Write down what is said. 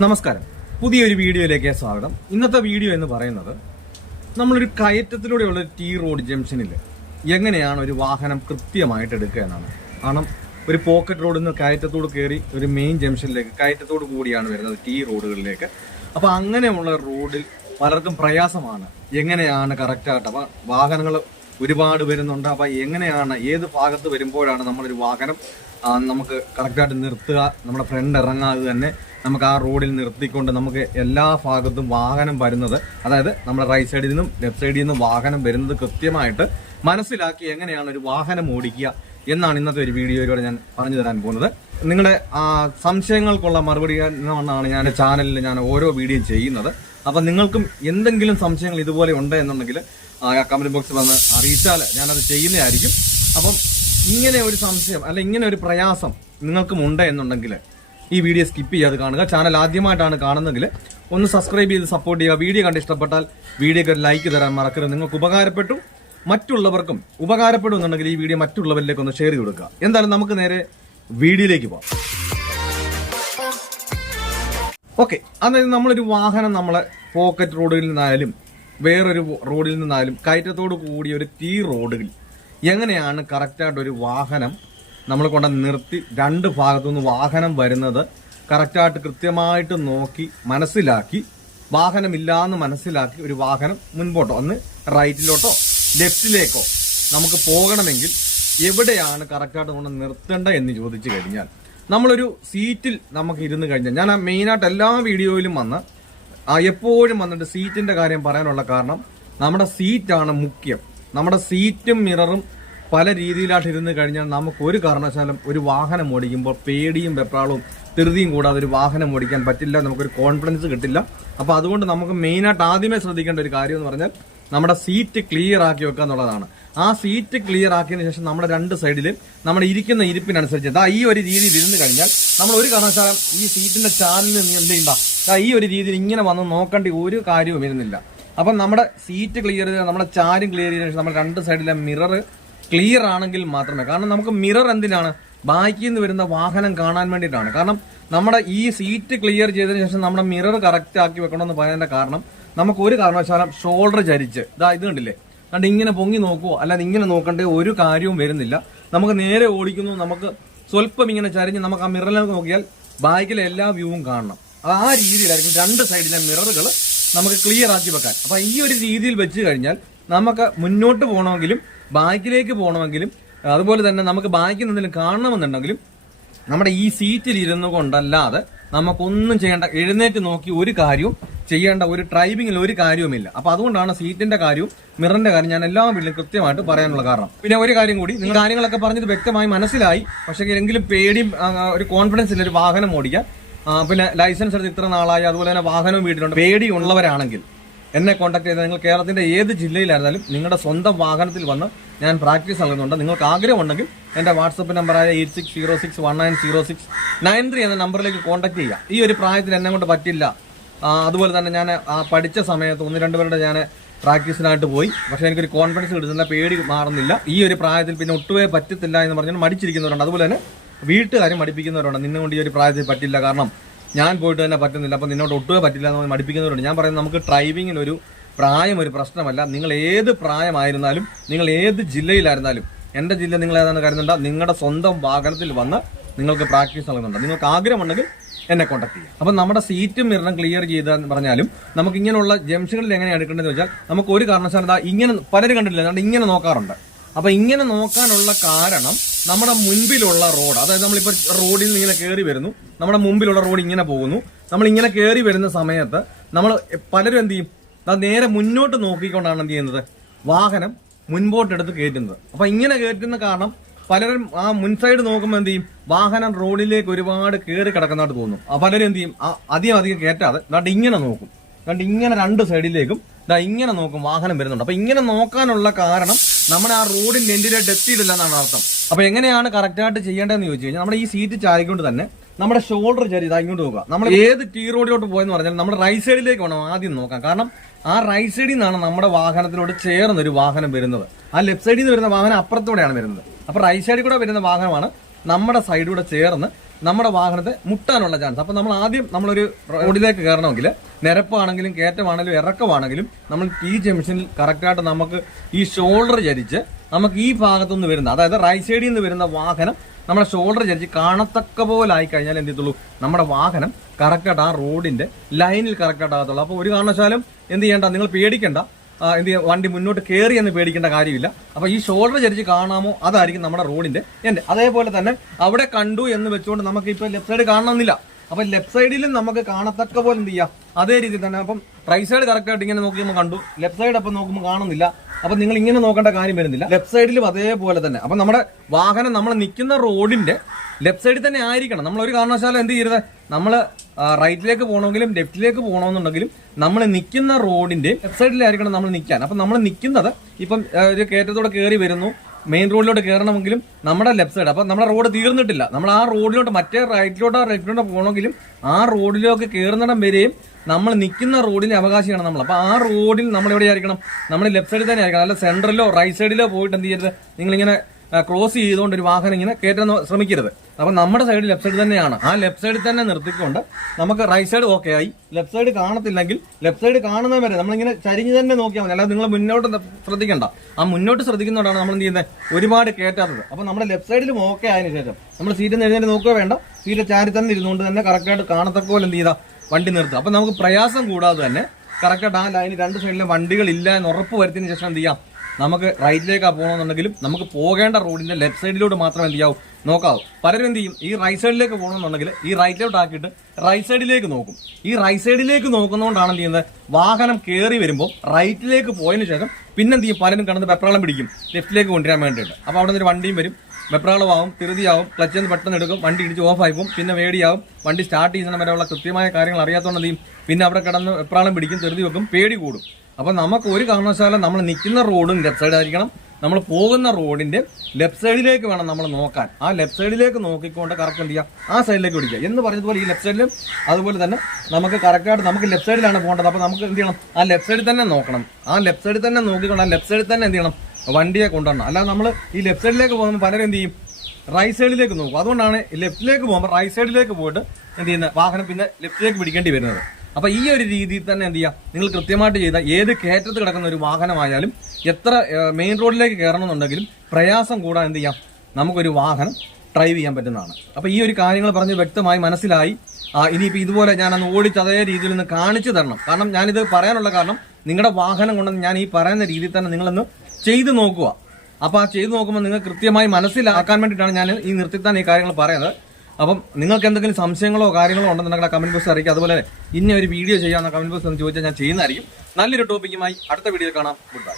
നമസ്കാരം. പുതിയൊരു വീഡിയോയിലേക്ക് സ്വാഗതം. ഇന്നത്തെ വീഡിയോ എന്ന് പറയുന്നത് നമ്മളൊരു കയറ്റത്തിലൂടെയുള്ള ടീ റോഡ് ജംഗ്ഷനിൽ എങ്ങനെയാണ് ഒരു വാഹനം കൃത്യമായിട്ട് എടുക്കുക എന്നാണ്. കാരണം ഒരു പോക്കറ്റ് റോഡിൽ നിന്ന് കയറ്റത്തോട് കയറി ഒരു മെയിൻ ജംഗ്ഷനിലേക്ക് കയറ്റത്തോട് കൂടിയാണ് വരുന്നത് ടി റോഡുകളിലേക്ക് അപ്പോൾ അങ്ങനെയുള്ള റോഡിൽ പലർക്കും പ്രയാസമാണ്. എങ്ങനെയാണ് കറക്റ്റായിട്ട് അപ്പം വാഹനങ്ങൾ ഒരുപാട് വരുന്നുണ്ട്. അപ്പം എങ്ങനെയാണ് ഏത് ഭാഗത്ത് വരുമ്പോഴാണ് നമ്മളൊരു വാഹനം നമുക്ക് കറക്റ്റായിട്ട് നിർത്തുക നമ്മുടെ ഫ്രണ്ട് ഇറങ്ങാതെ തന്നെ നമുക്ക് ആ റോഡിൽ നിർത്തിക്കൊണ്ട് നമുക്ക് എല്ലാ ഭാഗത്തും വാഹനം വരുന്നത് അതായത് നമ്മുടെ റൈറ്റ് സൈഡിൽ നിന്നും ലെഫ്റ്റ് സൈഡിൽ നിന്നും വാഹനം വരുന്നത് കൃത്യമായിട്ട് മനസ്സിലാക്കി എങ്ങനെയാണ് ഒരു വാഹനം ഓടിക്കുക എന്നാണ് ഇന്നത്തെ ഒരു വീഡിയോയിലൂടെ ഞാൻ പറഞ്ഞു തരാൻ പോകുന്നത്. നിങ്ങളുടെ സംശയങ്ങൾക്കുള്ള മറുപടി എന്നാണ് ഞാൻ ചാനലിൽ ഞാൻ ഓരോ വീഡിയോ ചെയ്യുന്നത്. അപ്പൊ നിങ്ങൾക്കും എന്തെങ്കിലും സംശയങ്ങൾ ഇതുപോലെ ഉണ്ട് എന്നുണ്ടെങ്കിൽ കമന്റ് ബോക്സിൽ വന്ന് അറിയിച്ചാൽ ഞാനത് ചെയ്യുന്നതായിരിക്കും. അപ്പം ഇങ്ങനെ ഒരു സംശയം അല്ല ഇങ്ങനെ ഒരു പ്രയാസം നിങ്ങൾക്കും ഉണ്ട് എന്നുണ്ടെങ്കിൽ ഈ വീഡിയോ സ്കിപ്പ് ചെയ്യാതെ കാണുക. ചാനൽ ആദ്യമായിട്ടാണ് കാണുന്നതെങ്കിൽ ഒന്ന് സബ്സ്ക്രൈബ് ചെയ്ത് സപ്പോർട്ട് ചെയ്യുക. വീഡിയോ കണ്ട് ഇഷ്ടപ്പെട്ടാൽ വീഡിയോക്ക് ഒരു ലൈക്ക് തരാൻ മറക്കരുത്. നിങ്ങൾക്ക് ഉപകാരപ്പെട്ടു മറ്റുള്ളവർക്കും ഉപകാരപ്പെടുന്നുണ്ടെങ്കിൽ ഈ വീഡിയോ മറ്റുള്ളവരിലേക്ക് ഒന്ന് ഷെയർ ചെയ്ത് കൊടുക്കുക. എന്തായാലും നമുക്ക് നേരെ വീഡിയോയിലേക്ക് പോകാം ഓക്കെ അതായത് നമ്മളൊരു വാഹനം നമ്മളെ പോക്കറ്റ് റോഡിൽ നിന്നായാലും വേറൊരു റോഡിൽ നിന്നായാലും കയറ്റത്തോട് കൂടിയ ഒരു ടീ റോഡിൽ എങ്ങനെയാണ് കറക്റ്റായിട്ട് ഒരു വാഹനം നമ്മൾ കൊണ്ട് നിർത്തി രണ്ട് ഭാഗത്തുനിന്ന് വാഹനം വരുന്നത് കറക്റ്റായിട്ട് കൃത്യമായിട്ട് നോക്കി മനസ്സിലാക്കി. വാഹനമില്ലാന്ന് മനസ്സിലാക്കി ഒരു വാഹനം മുൻപോട്ടോ ഒന്ന് റൈറ്റിലോട്ടോ ലെഫ്റ്റിലേക്കോ നമുക്ക് പോകണമെങ്കിൽ എവിടെയാണ് കറക്റ്റായിട്ട് കൊണ്ട് നിർത്തേണ്ട എന്ന് ചോദിച്ചു കഴിഞ്ഞാൽ നമ്മളൊരു സീറ്റിൽ നമുക്ക് ഇരുന്ന് കഴിഞ്ഞാൽ ഞാൻ മെയിനായിട്ട് എല്ലാ വീഡിയോയിലും വന്ന് എപ്പോഴും വന്നിട്ട് സീറ്റിന്റെ കാര്യം പറയാനുള്ള കാരണം നമ്മുടെ സീറ്റാണ് മുഖ്യം. നമ്മുടെ സീറ്റും മിററും പല രീതിയിലായിട്ട് ഇരുന്ന് കഴിഞ്ഞാൽ നമുക്ക് ഒരു കാരണവശാലും ഒരു വാഹനം ഓടിക്കുമ്പോൾ പേടിയും വെപ്രാളവും ധൃതിയും കൂടാതെ ഒരു വാഹനം ഓടിക്കാൻ പറ്റില്ല നമുക്കൊരു കോൺഫിഡൻസ് കിട്ടില്ല. അപ്പോൾ അതുകൊണ്ട് നമുക്ക് മെയിനായിട്ട് ആദ്യമേ ശ്രദ്ധിക്കേണ്ട ഒരു കാര്യം എന്ന് പറഞ്ഞാൽ നമ്മുടെ സീറ്റ് ക്ലിയർ ആക്കി വെക്കുക എന്നുള്ളതാണ്. ആ സീറ്റ് ക്ലിയർ ആക്കിയതിന് ശേഷം നമ്മുടെ രണ്ട് സൈഡിൽ നമ്മൾ ഇരിക്കുന്ന ഇരിപ്പിനനുസരിച്ച് ദാ ഈ ഒരു രീതിയിൽ ഇരുന്ന് കഴിഞ്ഞാൽ നമ്മൾ ഒരു കാരണവശാലും ഈ സീറ്റിന്റെ ചാലിൽ നിന്ന് എന്ത് ചെയ്യണ്ട. ഈ ഒരു രീതിയിൽ ഇങ്ങനെ വന്ന് നോക്കേണ്ട ഒരു കാര്യവും വരുന്നില്ല. അപ്പം നമ്മുടെ സീറ്റ് ക്ലിയർ ചെയ്ത് നമ്മുടെ ചാരും ക്ലിയർ ചെയ്തതിനു ശേഷം നമ്മുടെ രണ്ട് സൈഡിലെ മിറർ ക്ലിയർ ആണെങ്കിൽ മാത്രമേ. കാരണം നമുക്ക് മിറർ എന്തിനാണ്? ബാക്കിൽ നിന്ന് വരുന്ന വാഹനം കാണാൻ വേണ്ടിയിട്ടാണ്. കാരണം നമ്മുടെ ഈ സീറ്റ് ക്ലിയർ ചെയ്തതിന് ശേഷം നമ്മുടെ മിറർ കറക്റ്റ് ആക്കി വെക്കണമെന്ന് പറയുന്നതിന്റെ കാരണം നമുക്ക് ഒരു കാരണവശാലും ഷോൾഡർ ചരിച്ച്. ഇതാ ഇത് കണ്ടില്ലേ? കണ്ട് ഇങ്ങനെ പൊങ്ങി നോക്കുവോ? അല്ലാതെ ഇങ്ങനെ നോക്കേണ്ട? ഒരു കാര്യവും വരുന്നില്ല. നമുക്ക് നേരെ ഓടിക്കുന്നു. നമുക്ക് സ്വല്പം ഇങ്ങനെ ചരിഞ്ഞ് നമുക്ക് ആ മിററിലേക്ക് നോക്കിയാൽ ബാക്കിലെ എല്ലാ വ്യൂവും കാണണം. ആ രീതിയിലായിരിക്കും രണ്ട് സൈഡിലെ മിററുകൾ നമുക്ക് ക്ലിയർ ആക്കി വെക്കാൻ. അപ്പോൾ ഈ ഒരു രീതിയിൽ വെച്ച് കഴിഞ്ഞാൽ നമുക്ക് മുന്നോട്ട് പോകണമെങ്കിലും ബാക്കിലേക്ക് പോകണമെങ്കിലും അതുപോലെ തന്നെ നമുക്ക് ബാക്കിൽ നിന്നെങ്കിലും കാണണമെന്നുണ്ടെങ്കിലും നമ്മുടെ ഈ സീറ്റിൽ ഇരുന്നു കൊണ്ടല്ലാതെ നമുക്കൊന്നും ചെയ്യേണ്ട എഴുന്നേറ്റ് നോക്കി ഒരു കാര്യവും ചെയ്യേണ്ട ഒരു ഡ്രൈവിങ്ങിൽ ഒരു കാര്യവുമില്ല. അപ്പൊ അതുകൊണ്ടാണ് സീറ്റിന്റെ കാര്യവും മിററിന്റെ കാര്യം ഞാൻ എല്ലാ വീട്ടിലും കൃത്യമായിട്ട് പറയാനുള്ള കാരണം. പിന്നെ ഒരു കാര്യം കൂടി നിങ്ങൾ കാര്യങ്ങളൊക്കെ പറഞ്ഞത് വ്യക്തമായി മനസ്സിലായി. പക്ഷേ എങ്കിലും പേടിയും ഒരു കോൺഫിഡൻസ് ഇല്ല ഒരു വാഹനം ഓടിക്കാൻ. പിന്നെ ലൈസൻസ് എടുത്ത് ഇത്ര നാളായി അതുപോലെ തന്നെ വാഹനവും വീട്ടിലുണ്ട്. പേടി ഉള്ളവരാണെങ്കിൽ എന്നെ കോൺടാക്ട് ചെയ്താൽ നിങ്ങൾ കേരളത്തിന്റെ ഏത് ജില്ലയിലായിരുന്നാലും നിങ്ങളുടെ സ്വന്തം വാഹനത്തിൽ വന്ന് ഞാൻ പ്രാക്ടീസ് നൽകുന്നുണ്ട്. നിങ്ങൾക്ക് ആഗ്രഹമുണ്ടെങ്കിൽ എന്റെ വാട്സപ്പ് നമ്പറായ eight six zero six one nine zero six nine three എന്ന നമ്പറിലേക്ക് കോൺടാക്ട് ചെയ്യുക. ഈ ഒരു പ്രായത്തിൽ എന്നെ കൊണ്ട് പറ്റില്ല. അതുപോലെ തന്നെ ഞാൻ ആ പഠിച്ച സമയത്ത് ഒന്ന് രണ്ട് പേരുടെ ഞാൻ പ്രാക്ടീസിനായിട്ട് പോയി. പക്ഷേ എനിക്കൊരു കോൺഫിഡൻസ് കിട്ടുന്നില്ല പേടി മാറുന്നില്ല. ഈ ഒരു പ്രായത്തിൽ പിന്നെ ഒട്ടുമേ പറ്റത്തില്ല എന്ന് പറഞ്ഞാൽ മടിച്ചിരിക്കുന്നവരുണ്ട്. അതുപോലെ തന്നെ വീട്ടുകാരും മടിപ്പിക്കുന്നവരുണ്ട്. നിന്നുകൊണ്ട് ഈ ഒരു പ്രായത്തിൽ പറ്റില്ല. കാരണം ഞാൻ പോയിട്ട് തന്നെ പറ്റുന്നില്ല. അപ്പം നിന്നോട് ഒട്ടുമേ പറ്റില്ല എന്ന് മടിപ്പിക്കുന്നവരുണ്ട്. ഞാൻ പറയുന്നത് നമുക്ക് ഡ്രൈവിങ്ങിനൊരു പ്രായം ഒരു പ്രശ്നമല്ല. നിങ്ങൾ ഏത് പ്രായമായിരുന്നാലും നിങ്ങൾ ഏത് ജില്ലയിലായിരുന്നാലും എന്റെ ജില്ല നിങ്ങൾ ഏതാണ് കരുതുന്നുണ്ട്? നിങ്ങളുടെ സ്വന്തം വാഹനത്തിൽ വന്ന് നിങ്ങൾക്ക് പ്രാക്ടീസ് നൽകുന്നുണ്ട്. നിങ്ങൾക്ക് ആഗ്രഹമുണ്ടെങ്കിൽ എന്നെ കോൺടാക്ട് ചെയ്യാം. അപ്പം നമ്മുടെ സീറ്റും മിറണം ക്ലിയർ ചെയ്തെന്ന് പറഞ്ഞാലും നമുക്ക് ഇങ്ങനെയുള്ള ജംഷനുകളിൽ എങ്ങനെയാണ് എടുക്കേണ്ടതെന്ന് വെച്ചാൽ നമുക്ക് ഒരു കാരണവശാലും ഇങ്ങനെ പലരും കണ്ടിട്ടില്ല. അതുകൊണ്ട് ഇങ്ങനെ നോക്കാറുണ്ട്. അപ്പം ഇങ്ങനെ നോക്കാനുള്ള കാരണം നമ്മുടെ മുൻപിലുള്ള റോഡ് അതായത് നമ്മളിപ്പോ റോഡിൽ നിന്ന് ഇങ്ങനെ കയറി വരുന്നു. നമ്മുടെ മുമ്പിലുള്ള റോഡ് ഇങ്ങനെ പോകുന്നു. നമ്മൾ ഇങ്ങനെ കയറി വരുന്ന സമയത്ത് നമ്മൾ പലരും എന്ത് ചെയ്യും? നേരെ മുന്നോട്ട് നോക്കിക്കൊണ്ടാണ് എന്ത് ചെയ്യുന്നത്? വാഹനം മുൻപോട്ടെടുത്ത് കയറ്റുന്നത്. അപ്പൊ ഇങ്ങനെ കയറ്റുന്ന കാരണം പലരും ആ മുൻ സൈഡ് നോക്കുമ്പോൾ എന്ത് ചെയ്യും? വാഹനം റോഡിലേക്ക് ഒരുപാട് കയറി കിടക്കുന്നതായിട്ട് തോന്നും. ആ പലരും എന്ത് ചെയ്യും? അധികം അധികം കയറ്റാതെ എന്നിട്ട് ഇങ്ങനെ നോക്കും. എന്നിട്ട് ഇങ്ങനെ രണ്ട് സൈഡിലേക്കും ദാ ഇങ്ങനെ നോക്കും വാഹനം വരുന്നുണ്ട്. അപ്പൊ ഇങ്ങനെ നോക്കാനുള്ള കാരണം നമ്മുടെ ആ റോഡിന്റെ എൻഡിലേക്ക് എത്തിയിട്ടില്ല എന്നാണ് അർത്ഥം. അപ്പൊ എങ്ങനെയാണ് കറക്റ്റ് ആയിട്ട് ചെയ്യേണ്ടതെന്ന് ചോദിച്ചു കഴിഞ്ഞാൽ നമ്മുടെ ഈ സീറ്റ് ചാരിക്കൊണ്ട് തന്നെ നമ്മുടെ ഷോൾഡർ ചരി ഇതാ ഇങ്ങോട്ട് നോക്കുക. നമ്മൾ ഏത് ടീ റോഡിലോട്ട് പോയെന്ന് പറഞ്ഞാൽ നമ്മുടെ റൈറ്റ് സൈഡിലേക്ക് വേണം ആദ്യം നോക്കാം. കാരണം ആ റൈറ്റ് സൈഡിൽ നിന്നാണ് നമ്മുടെ വാഹനത്തിലോട്ട് ചേർന്ന് ഒരു വാഹനം വരുന്നത്. ആ ലെഫ്റ്റ് സൈഡിൽ നിന്ന് വരുന്ന വാഹനം അപ്പുറത്തൂടെയാണ് വരുന്നത്. അപ്പൊ റൈറ്റ് സൈഡിൽ കൂടെ വരുന്ന വാഹനമാണ് നമ്മുടെ സൈഡിലൂടെ ചേർന്ന് നമ്മുടെ വാഹനത്തെ മുട്ടാനുള്ള ചാൻസ് അപ്പൊ നമ്മൾ ആദ്യം നമ്മളൊരു റോഡിലേക്ക് കയറണമെങ്കിൽ നിരപ്പാണെങ്കിലും കയറ്റമാണെങ്കിലും ഇറക്കമാണെങ്കിലും നമ്മൾ ഈ ജംഗ്ഷനിൽ കറക്റ്റായിട്ട് നമുക്ക് ഈ ഷോൾഡർ ചരിച്ച് നമുക്ക് ഈ ഭാഗത്തുനിന്ന് വരുന്ന അതായത് റൈറ്റ് സൈഡിൽ നിന്ന് വരുന്ന വാഹനം നമ്മുടെ ഷോൾഡർ ചരിച്ച് കാണത്തക്ക പോലെ ആയി കഴിഞ്ഞാൽ എന്ത് ചെയ്തുള്ളൂ നമ്മുടെ വാഹനം കറക്റ്റായിട്ട് ആ റോഡിന്റെ ലൈനിൽ കറക്റ്റായിട്ട് ആകത്തുള്ളൂ അപ്പോൾ ഒരു കാരണവശാലും എന്ത് ചെയ്യേണ്ട? നിങ്ങൾ പേടിക്കണ്ട. എന്ത് ചെയ്യാം വണ്ടി മുന്നോട്ട് കയറി എന്ന് പേടിക്കേണ്ട കാര്യമില്ല. അപ്പൊ ഈ ഷോൾഡർ ചരിച്ച് കാണാമോ? അതായിരിക്കും നമ്മുടെ റോഡിന്റെ എന്റെ അതേപോലെ തന്നെ അവിടെ കണ്ടു എന്ന് വെച്ചുകൊണ്ട് നമുക്ക് ഇപ്പൊ ലെഫ്റ്റ് സൈഡ് കാണണമെന്നില്ല. അപ്പൊ ലെഫ്റ്റ് സൈഡിലും നമുക്ക് കാണത്തക്ക പോലെ എന്ത് ചെയ്യാം? അതേ രീതിയിൽ തന്നെ. അപ്പം റൈറ്റ് സൈഡ് കറക്റ്റ് ആയിട്ട് ഇങ്ങനെ നമ്മൾ കണ്ടു. ലെഫ്റ്റ് സൈഡ് അപ്പം നോക്കുമ്പോൾ കാണുന്നില്ല. അപ്പൊ നിങ്ങൾ ഇങ്ങനെ നോക്കേണ്ട കാര്യം വരുന്നില്ല. ലെഫ്റ്റ് സൈഡിലും അതേപോലെ തന്നെ. അപ്പൊ നമ്മുടെ വാഹനം നമ്മൾ നിൽക്കുന്ന റോഡിന്റെ ലെഫ്റ്റ് സൈഡിൽ തന്നെ ആയിരിക്കണം. നമ്മൾ ഒരു കാരണവശാലും എന്ത് ചെയ്യരുത്? നമ്മൾ റൈറ്റിലേക്ക് പോകണമെങ്കിലും ലെഫ്റ്റിലേക്ക് പോകണമെന്നുണ്ടെങ്കിലും നമ്മൾ നിൽക്കുന്ന റോഡിന്റെ ലെഫ്റ്റ് സൈഡിലായിരിക്കണം നമ്മൾ നിൽക്കാൻ. അപ്പം നമ്മൾ നിൽക്കുന്നത് ഇപ്പം ഒരു കയറ്റത്തോടെ കയറി വരുന്നു. മെയിൻ റോഡിലോട്ട് കയറണമെങ്കിലും നമ്മുടെ ലെഫ്റ്റ് സൈഡ് അപ്പം നമ്മുടെ റോഡ് തീർന്നിട്ടില്ല. നമ്മൾ ആ റോഡിലോട്ട് മറ്റേ റൈറ്റിലോട്ടോ ലെഫ്റ്റിലോട്ടോ പോകണമെങ്കിലും ആ റോഡിലേക്ക് കയറുന്നിടം വരെയും നമ്മൾ നിൽക്കുന്ന റോഡിന്റെ അവകാശമാണ് നമ്മൾ. അപ്പോൾ ആ റോഡിൽ നമ്മൾ എവിടെ ആയിരിക്കണം? നമ്മൾ ലെഫ്റ്റ് സൈഡിൽ തന്നെ ആയിരിക്കണം. അല്ല സെൻട്രലിലോ റൈറ്റ് സൈഡിലോ പോയിട്ട് എന്ത് ചെയ്യരുത്? നിങ്ങളിങ്ങനെ ക്രോസ് ചെയ്തുകൊണ്ട് ഒരു വാഹനം ഇങ്ങനെ കയറ്റാൻ ശ്രമിക്കരുത്. അപ്പൊ നമ്മുടെ സൈഡ് ലെഫ്റ്റ് സൈഡ് തന്നെയാണ്. ആ ലെഫ്റ്റ് സൈഡിൽ തന്നെ നിർത്തിക്കൊണ്ട് നമുക്ക് റൈറ്റ് സൈഡ് ഓക്കെ ആയി. ലെഫ്റ്റ് സൈഡ് കാണത്തില്ലെങ്കിൽ ലെഫ്റ്റ് സൈഡ് കാണുന്ന വരെ നമ്മളിങ്ങനെ ചരിഞ്ഞ് തന്നെ നോക്കിയാൽ മതി. അല്ലാതെ നിങ്ങൾ മുന്നോട്ട് ശ്രദ്ധിക്കേണ്ട. ആ മുന്നോട്ട് ശ്രദ്ധിക്കുന്നതുകൊണ്ടാണ് നമ്മൾ എന്ത് ചെയ്യുന്നത്? ഒരുപാട് കയറ്റാത്തത് അപ്പൊ നമ്മുടെ ലെഫ്റ്റ് സൈഡിലും ഓക്കെ ആയതിനു ശേഷം നമ്മൾ സീറ്റ് എഴുന്നേറ്റ് നോക്കുക വേണ്ട. സീറ്റ് ചാരി തന്നെ ഇരുന്നുകൊണ്ട് തന്നെ കറക്റ്റായിട്ട് കാണത്തക്ക പോലെ എന്ത് ചെയ്താൽ വണ്ടി നിർത്തുക അപ്പൊ നമുക്ക് പ്രയാസം കൂടാതെ തന്നെ കറക്റ്റായിട്ട് ആ ലൈനിൽ രണ്ട് സൈഡിലും വണ്ടികൾ ഇല്ല എന്ന് ഉറപ്പ് വരുത്തിയതിനു ശേഷം എന്ത് ചെയ്യാം? നമുക്ക് റൈറ്റിലേക്കാണ് പോകണമെന്നുണ്ടെങ്കിലും നമുക്ക് പോകേണ്ട റോഡിന്റെ ലെഫ്റ്റ് സൈഡിലോട്ട് മാത്രം എന്ത് ചെയ്യാവും? നോക്കാവൂ. പലരും എന്ത് ചെയ്യും? ഈ റൈറ്റ് സൈഡിലേക്ക് പോകണമെന്നുണ്ടെങ്കിൽ ഈ റൈറ്റിലോട്ട് ആക്കിയിട്ട് റൈറ്റ് സൈഡിലേക്ക് നോക്കും. ഈ റൈറ്റ് സൈഡിലേക്ക് നോക്കുന്നതുകൊണ്ടാണ് എന്ത് ചെയ്യുന്നത്? വാഹനം കയറി വരുമ്പോൾ റൈറ്റിലേക്ക് പോയതിനു ശേഷം പിന്നെ എന്ത് ചെയ്യും? പലരും കിടന്ന് പെപ്രാളം പിടിക്കും. ലെഫ്റ്റിലേക്ക് കൊണ്ടുവരാൻ വേണ്ടിയിട്ട്. അപ്പോൾ അവിടെ നിന്ന് വണ്ടിയും വരും. വെപ്രാളമാവും തിരുതിയാവും ക്ലച്ച് ഒന്ന് പെട്ടെന്ന് എടുക്കും. വണ്ടി ഇടിച്ച് ഓഫ് ആയിപ്പോവും. പിന്നെ വേടിയാവും വണ്ടി സ്റ്റാർട്ട് ചെയ്യുന്ന വരെയുള്ള കൃത്യമായ കാര്യങ്ങൾ അറിയാത്തതുകൊണ്ട് എന്ത് ചെയ്യും? പിന്നെ അവിടെ കിടന്ന് വെപ്രാളം പിടിക്കും തിരുതി വെക്കും. പേടി കൂടും. അപ്പൊ നമുക്ക് ഒരു കാരണവശാലും നമ്മൾ നിൽക്കുന്ന റോഡും ലെഫ്റ്റ് സൈഡ് ആയിരിക്കണം. നമ്മൾ പോകുന്ന റോഡിന്റെ ലെഫ്റ്റ് സൈഡിലേക്ക് വേണം നമ്മൾ നോക്കാൻ. ആ ലെഫ്റ്റ് സൈഡിലേക്ക് നോക്കിക്കൊണ്ട് കറക്റ്റ് എന്ത് ചെയ്യുക ആ സൈഡിലേക്ക് പിടിക്കുക. എന്ന് പറഞ്ഞതുപോലെ ഈ ലെഫ്റ്റ് സൈഡിലും അതുപോലെ തന്നെ നമുക്ക് കറക്റ്റായിട്ട് നമുക്ക് ലെഫ്റ്റ് സൈഡിലാണ് പോകേണ്ടത്. അപ്പോൾ നമുക്ക് എന്ത് ചെയ്യണം? ആ ലെഫ്റ്റ് സൈഡിൽ തന്നെ നോക്കണം. ആ ലെഫ്റ്റ് സൈഡിൽ തന്നെ നോക്കിക്കൊണ്ട് ആ ലെഫ്റ്റ് സൈഡിൽ തന്നെ എന്ത് ചെയ്യണം? വണ്ടിയെ കൊണ്ടുവരണം. അല്ലാതെ നമ്മൾ ഈ ലെഫ്റ്റ് സൈഡിലേക്ക് പോകുമ്പോൾ പലരും എന്ത് ചെയ്യും? റൈറ്റ് സൈഡിലേക്ക് നോക്കും. അതുകൊണ്ടാണ് ലെഫ്റ്റിലേക്ക് പോകുമ്പോൾ റൈറ്റ് സൈഡിലേക്ക് പോയിട്ട് എന്ത് ചെയ്യുന്നത്? വാഹനം പിന്നെ ലെഫ്റ്റിലേക്ക് പിടിക്കേണ്ടി വരുന്നത്. അപ്പൊ ഈ ഒരു രീതിയിൽ തന്നെ എന്ത് ചെയ്യാം? നിങ്ങൾ കൃത്യമായിട്ട് ചെയ്താൽ ഏത് കയറ്റത്ത് കിടക്കുന്ന ഒരു വാഹനമായാലും എത്ര മെയിൻ റോഡിലേക്ക് കയറണമെന്നുണ്ടെങ്കിലും പ്രയാസം കൂടാൻ എന്ത് ചെയ്യാം? നമുക്കൊരു വാഹനം ഡ്രൈവ് ചെയ്യാൻ പറ്റുന്നതാണ്. അപ്പൊ ഈ ഒരു കാര്യങ്ങൾ പറഞ്ഞ് വ്യക്തമായി മനസ്സിലായി. ഇനിയിപ്പോൾ ഇതുപോലെ ഞാൻ അന്ന് ഓടിച്ച് അതേ രീതിയിൽ ഒന്ന് കാണിച്ചു തരണം. കാരണം ഞാനിത് പറയാനുള്ള കാരണം നിങ്ങളുടെ വാഹനം കൊണ്ടെന്ന് ഞാൻ ഈ പറയുന്ന രീതിയിൽ തന്നെ നിങ്ങളൊന്ന് ചെയ്തു നോക്കുക. അപ്പൊ ആ ചെയ്തു നോക്കുമ്പോൾ നിങ്ങൾ കൃത്യമായി മനസ്സിലാക്കാൻ വേണ്ടിയിട്ടാണ് ഞാൻ ഈ നിർത്തിത്താൻ ഈ കാര്യങ്ങൾ പറയുന്നത്. അപ്പം നിങ്ങൾക്ക് എന്തെങ്കിലും സംശയങ്ങളോ കാര്യങ്ങളോ ഉണ്ടെന്നുണ്ടെങ്കിൽ കമന്റ് ബോക്സ് അറിയിക്കുക അതുപോലെ ഇന്ന ഒരു വീഡിയോ ചെയ്യാമെന്ന കമന്റ് ബോക്സ് ഒന്ന് ചോദിച്ചാൽ ഞാൻ ചെയ്യുന്നതായിരിക്കും. നല്ലൊരു ടോപ്പിക്കുമായി അടുത്ത വീഡിയോ കാണാം. Good bye